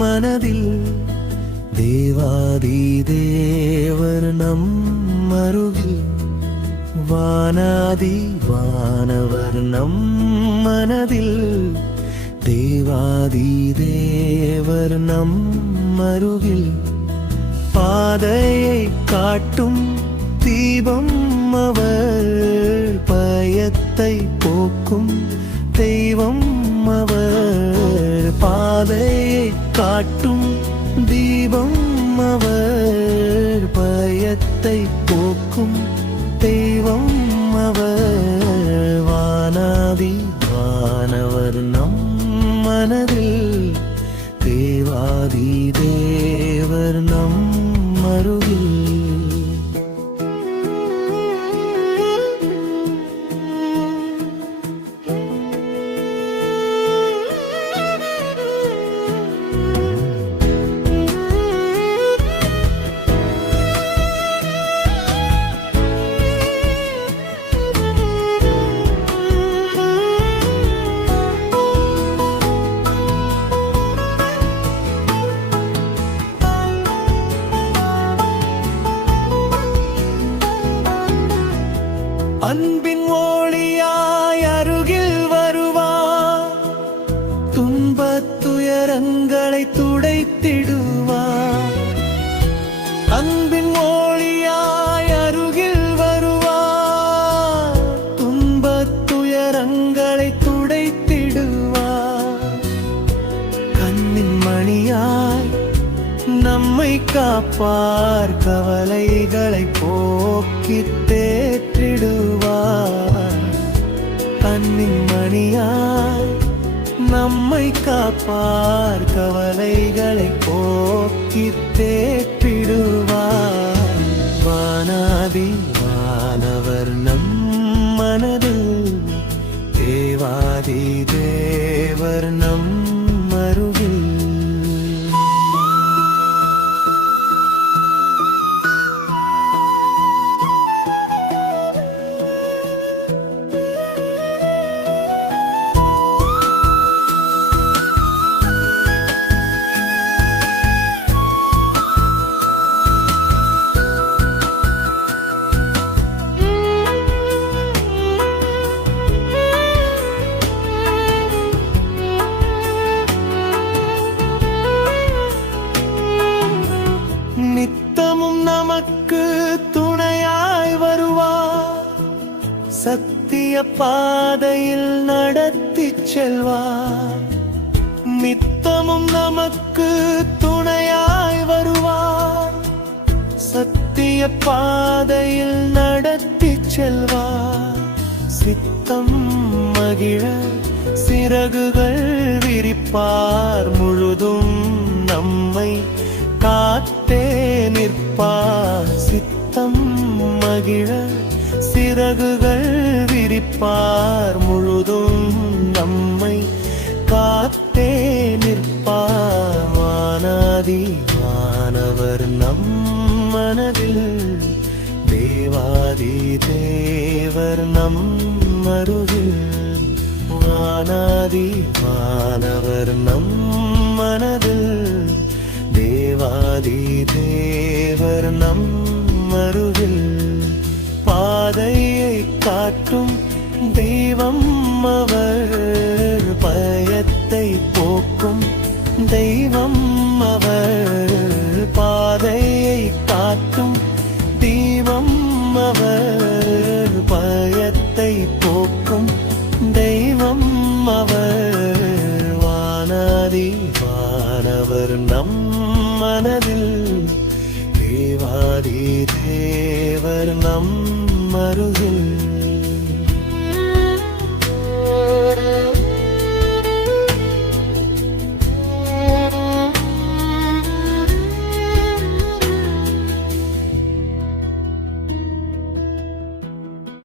மனதில் தேவாதி தேவர் நம் அருகில் வானாதி வானவர் நம் மனதில் தேவாதி தேவர் நம் அருகில் பாதையை காட்டும் தீபம் அவர் பயத்தை போக்கும் தெய்வம் அவர் பாதையை காட்டும் தீபம் அவர் பயத்தை போக்கும் தெய்வம் அவர் வானாதி வானவர் நம் மனதில் தேவாதி தேவர் நம் அருகில் அன்பின் ஒளியாய் அருகில் வருவார் துன்பத் துயரங்களை துடைத்திடுவார் அன்பின் ஒளியாய் அருகில் வருவார் துன்பத் துயரங்களை துடைத்திடுவார் கண்ணின் மணியாய் நம்மை காப்பார் கவலைகளை போக்கி தேற்றிடுவார் கண்ணின் மணியாய் நம்மை காப்பார் கவலைகளை போக்கி தேற்றிடுவார் வானாதி வானவர் நம் மனதில் தேவாதி தேவர் நம் அருகில் நித்தமும் நமக்கு துணையாய் வருவார் சத்திய பாதையில் நடத்தி செல்வார் நித்தமும் நமக்கு துணையாய் வருவார் சத்திய பாதையில் நடத்தி செல்வார் சித்தம் மகிழ சிறகுகள் விரிப்பார் முழுதும் நம்மை காத்தே நிற்பார் சித்தம் மகிழ சிறகுகள் விரிப்பார் முழுதும் நம்மை காத்தே நிற்பார் வானாதி வானவர் நம் மனதில் தேவாதி தேவர் நம் அருகில் வானாதி வானவர் நம் மனதில் தேவாதி தேவர் நம் அருகில் பாதையை காட்டும் தெய்வம் அவர் பயத்தை போக்கும் தெய்வம் அவர் பாதையை காட்டும் தெய்வம் அவர் பயத்தை போக்கும் தெய்வம் அவர் வானாதி வானவர் நம் மனதில் தேவாதி தேவர் நம் அருகில்